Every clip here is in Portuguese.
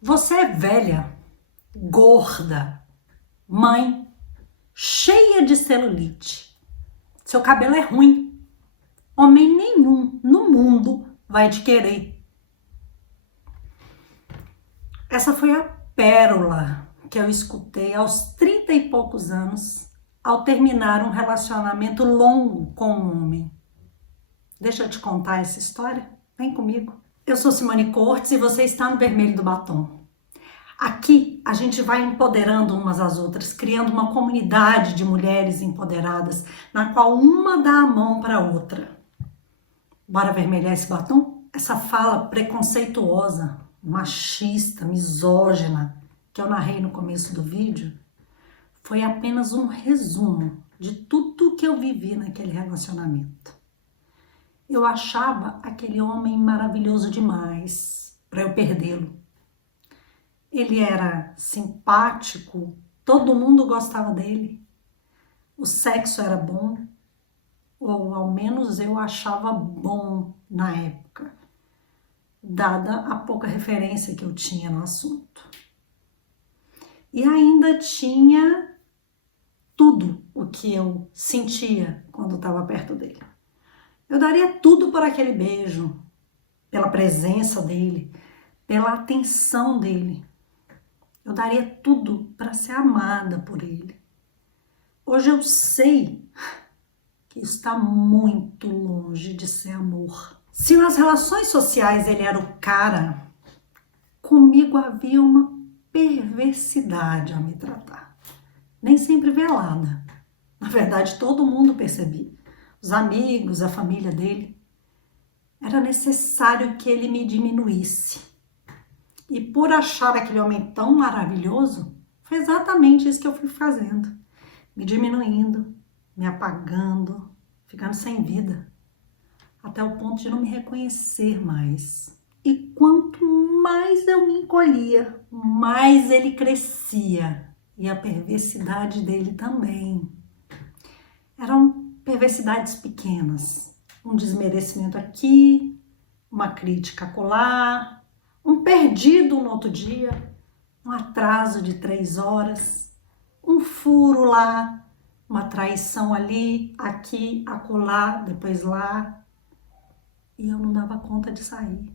Você é velha, gorda, mãe, cheia de celulite. Seu cabelo é ruim. Homem nenhum no mundo vai te querer. Essa foi a pérola que eu escutei aos 30 e poucos anos, ao terminar um relacionamento longo com um homem. Deixa eu te contar essa história. Vem comigo. Eu sou Simone Cortes e você está no Vermelho do Batom. Aqui a gente vai empoderando umas às outras, criando uma comunidade de mulheres empoderadas, na qual uma dá a mão para a outra. Bora vermelhar esse batom? Essa fala preconceituosa, machista, misógina, que eu narrei no começo do vídeo, foi apenas um resumo de tudo que eu vivi naquele relacionamento. Eu achava aquele homem maravilhoso demais para eu perdê-lo. Ele era simpático, todo mundo gostava dele, o sexo era bom, ou ao menos eu achava bom na época, dada a pouca referência que eu tinha no assunto. E ainda tinha tudo o que eu sentia quando estava perto dele. Eu daria tudo por aquele beijo, pela presença dele, pela atenção dele. Eu daria tudo para ser amada por ele. Hoje eu sei que está muito longe de ser amor. Se nas relações sociais ele era o cara, comigo havia uma perversidade a me tratar. Nem sempre velada. Na verdade, todo mundo percebia. Os amigos, a família dele. Era necessário que ele me diminuísse. E por achar aquele homem tão maravilhoso, foi exatamente isso que eu fui fazendo. Me diminuindo, me apagando, ficando sem vida. Até o ponto de não me reconhecer mais. E quanto mais eu me encolhia, mais ele crescia. E a perversidade dele também. Eram perversidades pequenas. Um desmerecimento aqui, uma crítica acolá, um perdido no outro dia, um atraso de 3 horas, um furo lá, uma traição ali, aqui, acolá, depois lá. E eu não dava conta de sair.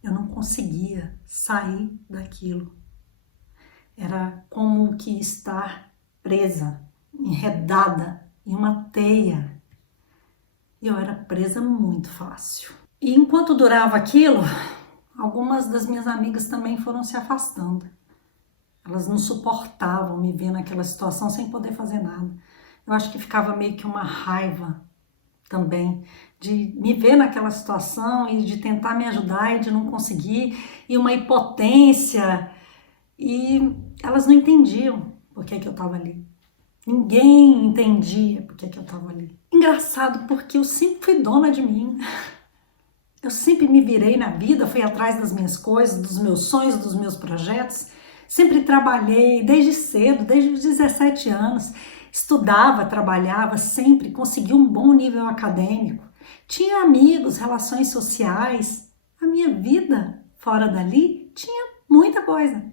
Eu não conseguia sair daquilo. Era como que estar presa, enredada em uma teia. E eu era presa muito fácil. E enquanto durava aquilo, algumas das minhas amigas também foram se afastando. Elas não suportavam me ver naquela situação sem poder fazer nada. Eu acho que ficava meio que uma raiva também de me ver naquela situação e de tentar me ajudar e de não conseguir, e uma impotência, e elas não entendiam por que eu estava ali. Ninguém entendia por que eu estava ali. Engraçado, porque eu sempre fui dona de mim. Eu sempre me virei na vida, fui atrás das minhas coisas, dos meus sonhos, dos meus projetos. Sempre trabalhei desde cedo, desde os 17 anos. Estudava, trabalhava, sempre consegui um bom nível acadêmico. Tinha amigos, relações sociais. A minha vida fora dali tinha muita coisa.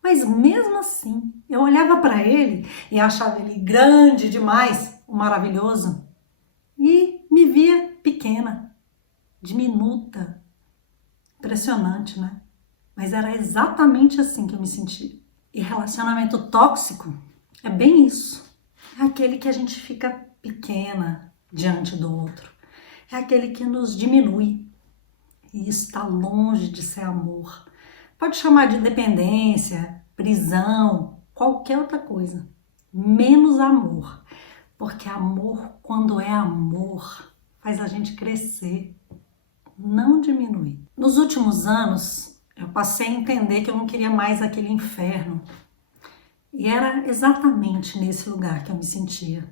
Mas mesmo assim, eu olhava para ele e achava ele grande demais, o maravilhoso. E me via pequena, diminuta. Impressionante, né? Mas era exatamente assim que eu me sentia. E relacionamento tóxico é bem isso. É aquele que a gente fica pequena diante do outro. É aquele que nos diminui. E isso está longe de ser amor. Pode chamar de dependência, prisão, qualquer outra coisa. Menos amor. Porque amor, quando é amor, faz a gente crescer, não diminuir. Nos últimos anos, eu passei a entender que eu não queria mais aquele inferno. E era exatamente nesse lugar que eu me sentia.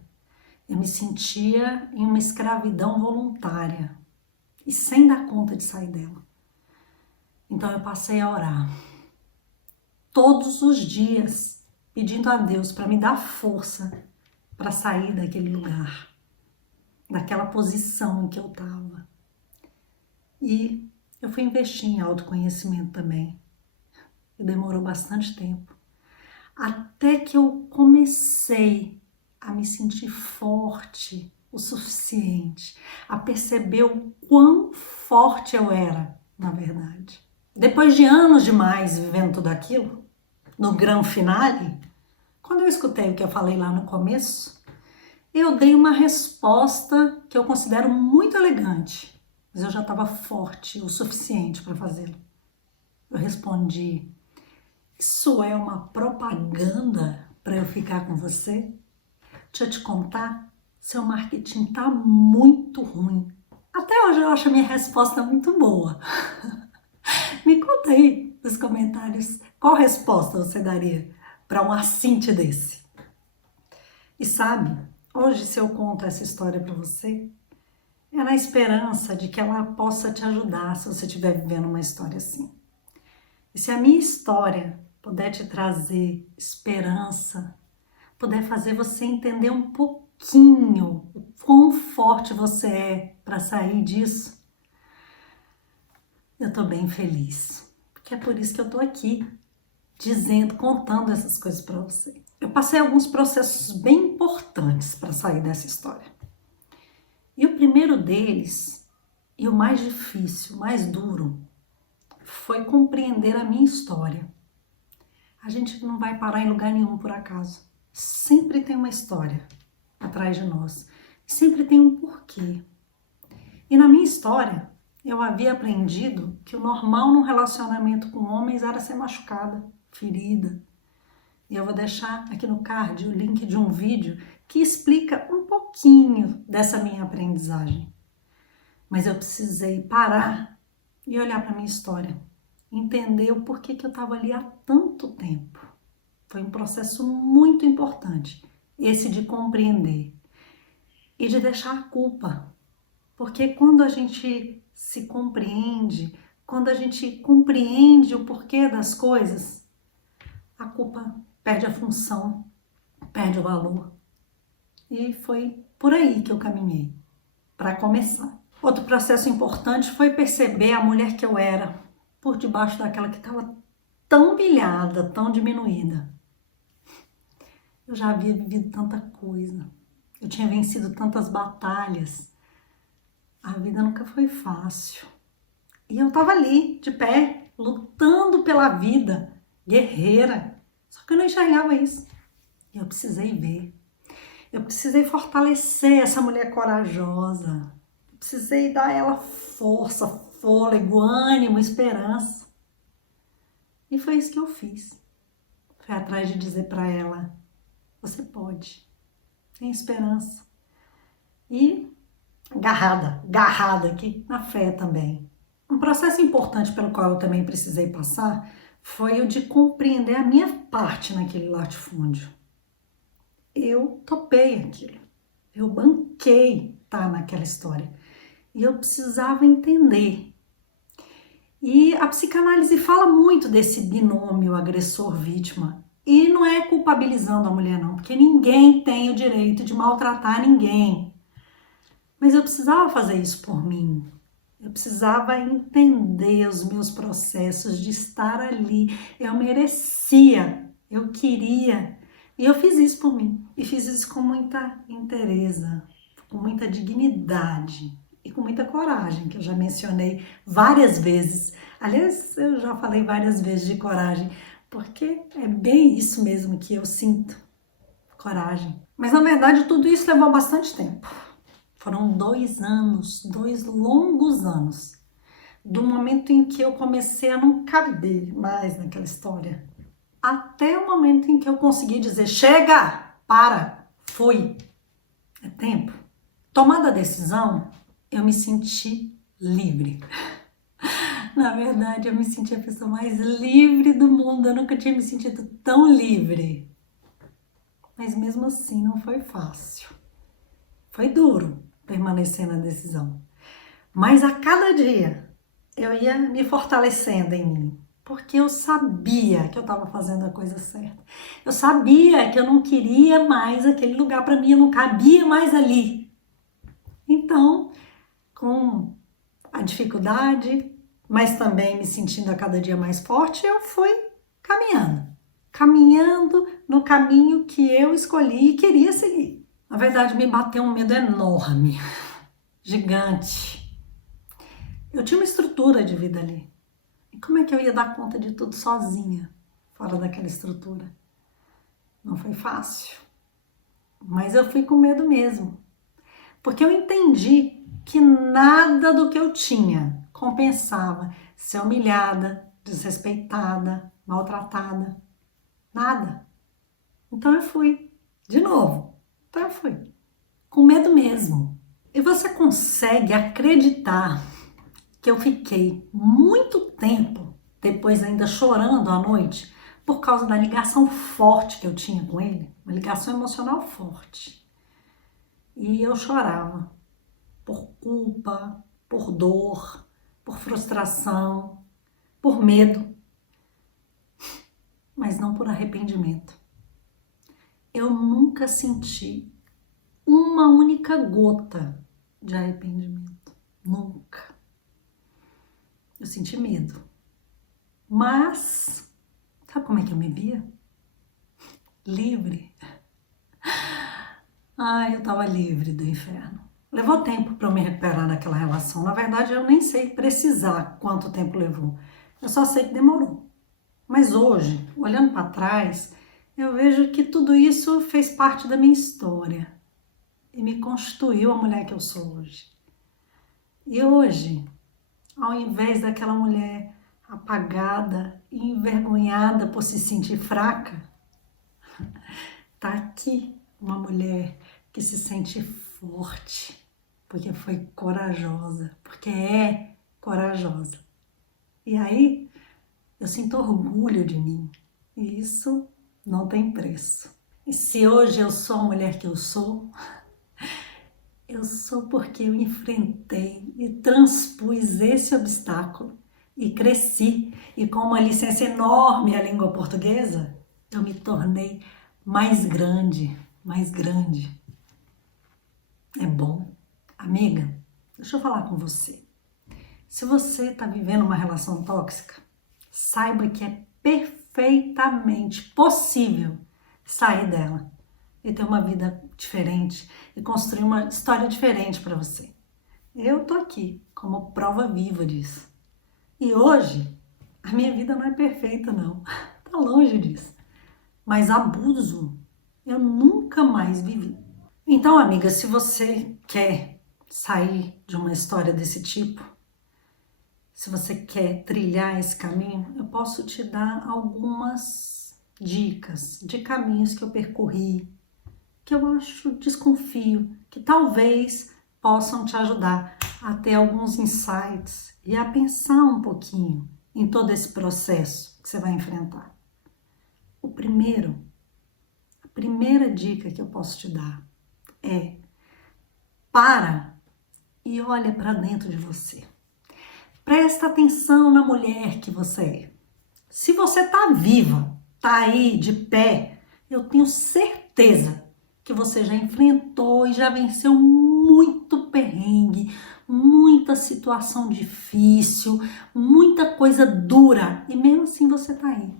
Eu me sentia em uma escravidão voluntária e sem dar conta de sair dela. Então eu passei a orar todos os dias, pedindo a Deus para me dar força para sair daquele lugar, daquela posição em que eu estava. E eu fui investir em autoconhecimento também. e demorou bastante tempo. Até que eu comecei a me sentir forte o suficiente, a perceber o quão forte eu era, na verdade. Depois de anos demais vivendo tudo aquilo, no grande finale, quando eu escutei o que eu falei lá no começo, eu dei uma resposta que eu considero muito elegante, mas eu já estava forte o suficiente para fazê-lo. Eu respondi: isso é uma propaganda para eu ficar com você? Deixa eu te contar, seu marketing tá muito ruim. Até hoje eu acho a minha resposta muito boa. Me conta aí nos comentários qual resposta você daria para um assinte desse. E sabe, hoje se eu conto essa história para você, é na esperança de que ela possa te ajudar se você estiver vivendo uma história assim. E se a minha história puder te trazer esperança, puder fazer você entender um pouquinho o quão forte você é para sair disso, eu tô bem feliz. Porque é por isso que eu tô aqui, dizendo, contando essas coisas para você. Eu passei alguns processos bem importantes para sair dessa história. E o primeiro deles, e o mais difícil, o mais duro, foi compreender a minha história. A gente não vai parar em lugar nenhum por acaso. Sempre tem uma história atrás de nós. Sempre tem um porquê. E na minha história, eu havia aprendido que o normal num relacionamento com homens era ser machucada, ferida. E eu vou deixar aqui no card o link de um vídeo que explica um pouquinho dessa minha aprendizagem. Mas eu precisei parar e olhar para a minha história. Entender o porquê que eu estava ali há tanto tempo. Foi um processo muito importante, esse de compreender e de deixar a culpa. Porque quando a gente se compreende, quando a gente compreende o porquê das coisas, a culpa perde a função, perde o valor. E foi por aí que eu caminhei, para começar. Outro processo importante foi perceber a mulher que eu era, por debaixo daquela que estava tão humilhada, tão diminuída. Eu já havia vivido tanta coisa, eu tinha vencido tantas batalhas, a vida nunca foi fácil. E eu estava ali, de pé, lutando pela vida, guerreira, só que eu não enxergava isso. E eu precisei ver, eu precisei fortalecer essa mulher corajosa, eu precisei dar a ela força, fôlego, ânimo, esperança. E foi isso que eu fiz. Foi atrás de dizer para ela: você pode, tem esperança. E agarrada aqui na fé também. Um processo importante pelo qual eu também precisei passar foi o de compreender a minha parte naquele latifúndio. Eu topei aquilo, eu banquei estar naquela história e eu precisava entender. E a psicanálise fala muito desse binômio agressor-vítima. E não é culpabilizando a mulher não, porque ninguém tem o direito de maltratar ninguém. Mas eu precisava fazer isso por mim. Eu precisava entender os meus processos de estar ali. Eu merecia, eu queria. E eu fiz isso por mim. E fiz isso com muita inteireza, com muita dignidade e com muita coragem, que eu já mencionei várias vezes. Aliás, eu já falei várias vezes de coragem, porque é bem isso mesmo que eu sinto, coragem. Mas na verdade tudo isso levou bastante tempo. Foram 2 anos, 2 longos anos, do momento em que eu comecei a não caber mais naquela história, até o momento em que eu consegui dizer: chega, para, fui, é tempo. Tomada a decisão, eu me senti livre. Na verdade, eu me senti a pessoa mais livre do mundo, eu nunca tinha me sentido tão livre. Mas mesmo assim não foi fácil, foi duro permanecer na decisão. Mas a cada dia eu ia me fortalecendo em mim, porque eu sabia que eu estava fazendo a coisa certa. Eu sabia que eu não queria mais aquele lugar para mim, eu não cabia mais ali. Então, com a dificuldade, mas também me sentindo a cada dia mais forte, eu fui caminhando. Caminhando no caminho que eu escolhi e queria seguir. Na verdade, me bateu um medo enorme, gigante. Eu tinha uma estrutura de vida ali. E como é que eu ia dar conta de tudo sozinha, fora daquela estrutura? Não foi fácil. Mas eu fui com medo mesmo. Porque eu entendi que nada do que eu tinha compensava ser humilhada, desrespeitada, maltratada. Nada. Então eu fui. De novo. Então eu fui. Com medo mesmo. E você consegue acreditar que eu fiquei muito tempo depois ainda chorando à noite por causa da ligação forte que eu tinha com ele, uma ligação emocional forte. E eu chorava por culpa, por dor, por frustração, por medo, mas não por arrependimento. Eu nunca senti uma única gota de arrependimento. Nunca. Eu senti medo. Mas, sabe como é que eu me via? Livre. Ai, eu tava livre do inferno. Levou tempo para eu me recuperar naquela relação. Na verdade, eu nem sei precisar quanto tempo levou. Eu só sei que demorou. Mas hoje, olhando para trás, eu vejo que tudo isso fez parte da minha história e me constituiu a mulher que eu sou hoje. E hoje, ao invés daquela mulher apagada e envergonhada por se sentir fraca, tá aqui uma mulher que se sente forte, porque foi corajosa, porque é corajosa. E aí, eu sinto orgulho de mim, e isso não tem preço. E se hoje eu sou a mulher que eu sou porque eu enfrentei e transpus esse obstáculo e cresci. E com uma licença enorme à língua portuguesa, eu me tornei mais grande, mais grande. É bom. Amiga, deixa eu falar com você. Se você está vivendo uma relação tóxica, saiba que é perfeitamente possível sair dela e ter uma vida diferente e construir uma história diferente para você. Eu tô aqui como prova viva disso. E hoje, a minha vida não é perfeita, não. Tá longe disso. Mas abuso eu nunca mais vivi. Então, amiga, se você quer sair de uma história desse tipo, se você quer trilhar esse caminho, eu posso te dar algumas dicas de caminhos que eu percorri, que eu desconfio, que talvez possam te ajudar a ter alguns insights e a pensar um pouquinho em todo esse processo que você vai enfrentar. A primeira dica que eu posso te dar é: para e olha para dentro de você. Presta atenção na mulher que você é. Se você tá viva, tá aí de pé, eu tenho certeza que você já enfrentou e já venceu muito perrengue, muita situação difícil, muita coisa dura, e mesmo assim você tá aí.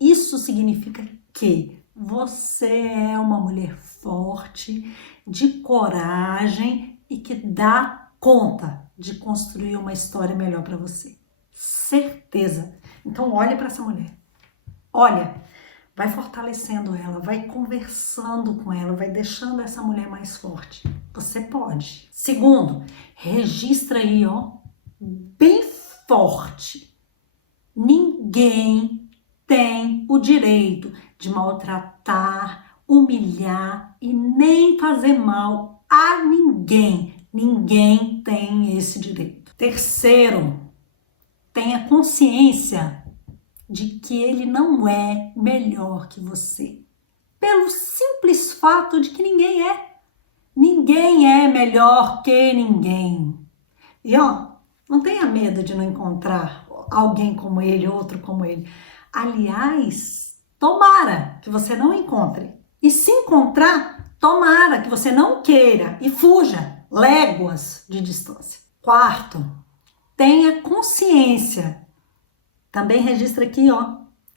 Isso significa que você é uma mulher forte, de coragem e que dá conta de construir uma história melhor para você. Certeza. Então olha para essa mulher. Olha, vai fortalecendo ela, vai conversando com ela, vai deixando essa mulher mais forte. Você pode. Segundo, registra aí, ó, bem forte. Ninguém tem o direito de maltratar, humilhar e nem fazer mal a ninguém. Ninguém tem esse direito. Terceiro, tenha consciência de que ele não é melhor que você. Pelo simples fato de que ninguém é. Ninguém é melhor que ninguém. E ó, não tenha medo de não encontrar alguém como ele, outro como ele. Aliás, tomara que você não encontre. E se encontrar, tomara que você não queira e fuja léguas de distância. Quarto, tenha consciência. Também registra aqui, ó,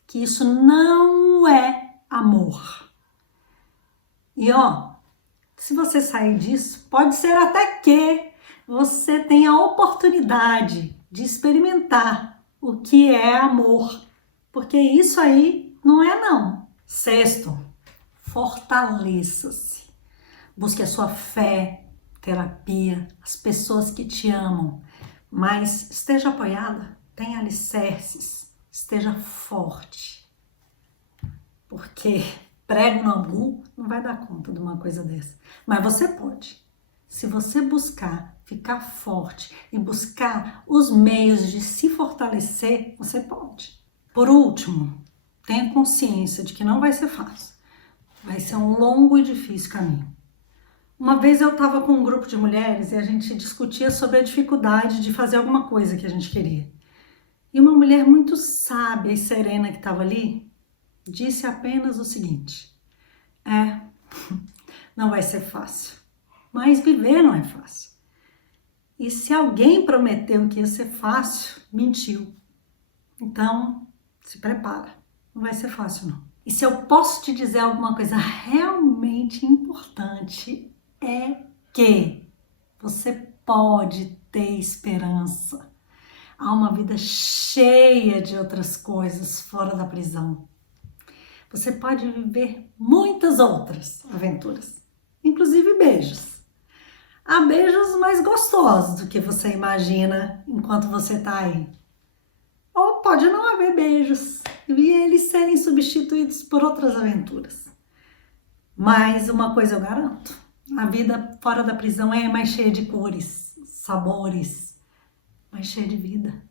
que isso não é amor. E ó, se você sair disso, pode ser até que você tenha a oportunidade de experimentar o que é amor, porque isso aí não é não. Sexto, fortaleça-se. Busque a sua fé, terapia, as pessoas que te amam, mas esteja apoiada, tenha alicerces, esteja forte, porque prego no angu não vai dar conta de uma coisa dessa, mas você pode. Se você buscar ficar forte e buscar os meios de se fortalecer, você pode. Por último, tenha consciência de que não vai ser fácil, vai ser um longo e difícil caminho. Uma vez eu estava com um grupo de mulheres e a gente discutia sobre a dificuldade de fazer alguma coisa que a gente queria. E uma mulher muito sábia e serena que estava ali disse apenas o seguinte: não vai ser fácil, mas viver não é fácil. E se alguém prometeu que ia ser fácil, mentiu. Então, se prepara, não vai ser fácil não. E se eu posso te dizer alguma coisa realmente importante, é que você pode ter esperança. Há uma vida cheia de outras coisas fora da prisão. Você pode viver muitas outras aventuras, inclusive beijos. Há beijos mais gostosos do que você imagina enquanto você está aí. Ou pode não haver beijos e eles serem substituídos por outras aventuras. Mas uma coisa eu garanto: a vida fora da prisão é mais cheia de cores, sabores, mais cheia de vida.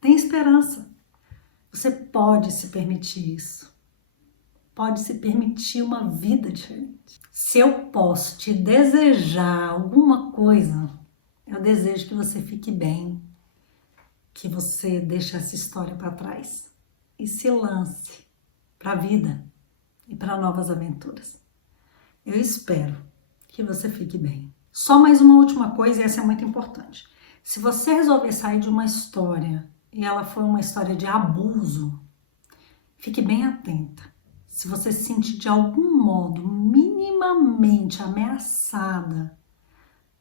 Tem esperança. Você pode se permitir isso. Pode se permitir uma vida diferente. Se eu posso te desejar alguma coisa, eu desejo que você fique bem, que você deixe essa história para trás e se lance para a vida e para novas aventuras. Eu espero que você fique bem. Só mais uma última coisa, e essa é muito importante. Se você resolver sair de uma história e ela foi uma história de abuso, fique bem atenta. Se você se sentir de algum modo minimamente ameaçada,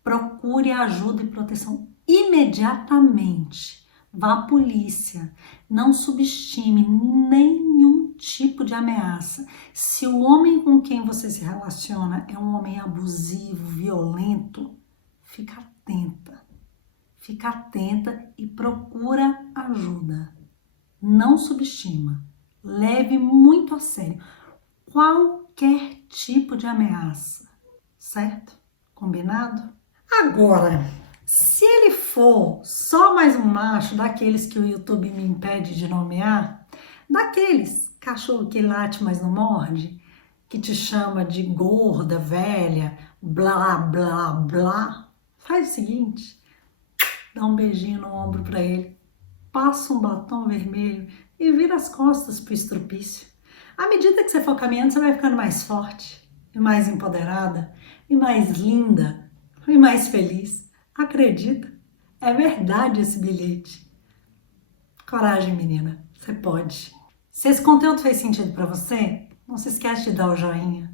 procure ajuda e proteção imediatamente. Vá à polícia. Não subestime nenhum tipo de ameaça. Se o homem com quem você se relaciona é um homem abusivo, violento, fica atenta. Fica atenta e procura ajuda. Não subestima. Leve muito a sério qualquer tipo de ameaça. Certo? Combinado? Agora, se ele for só mais um macho daqueles que o YouTube me impede de nomear, daqueles cachorro que late, mas não morde, que te chama de gorda, velha, blá, blá, blá, faz o seguinte: dá um beijinho no ombro para ele, passa um batom vermelho e vira as costas pro estrupício. À medida que você for caminhando, você vai ficando mais forte, e mais empoderada, e mais linda, e mais feliz. Acredita? É verdade esse bilhete. Coragem, menina. Você pode. Se esse conteúdo fez sentido para você, não se esquece de dar o joinha.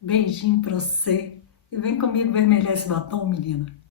Beijinho pra você. E vem comigo vermelhar esse batom, menina.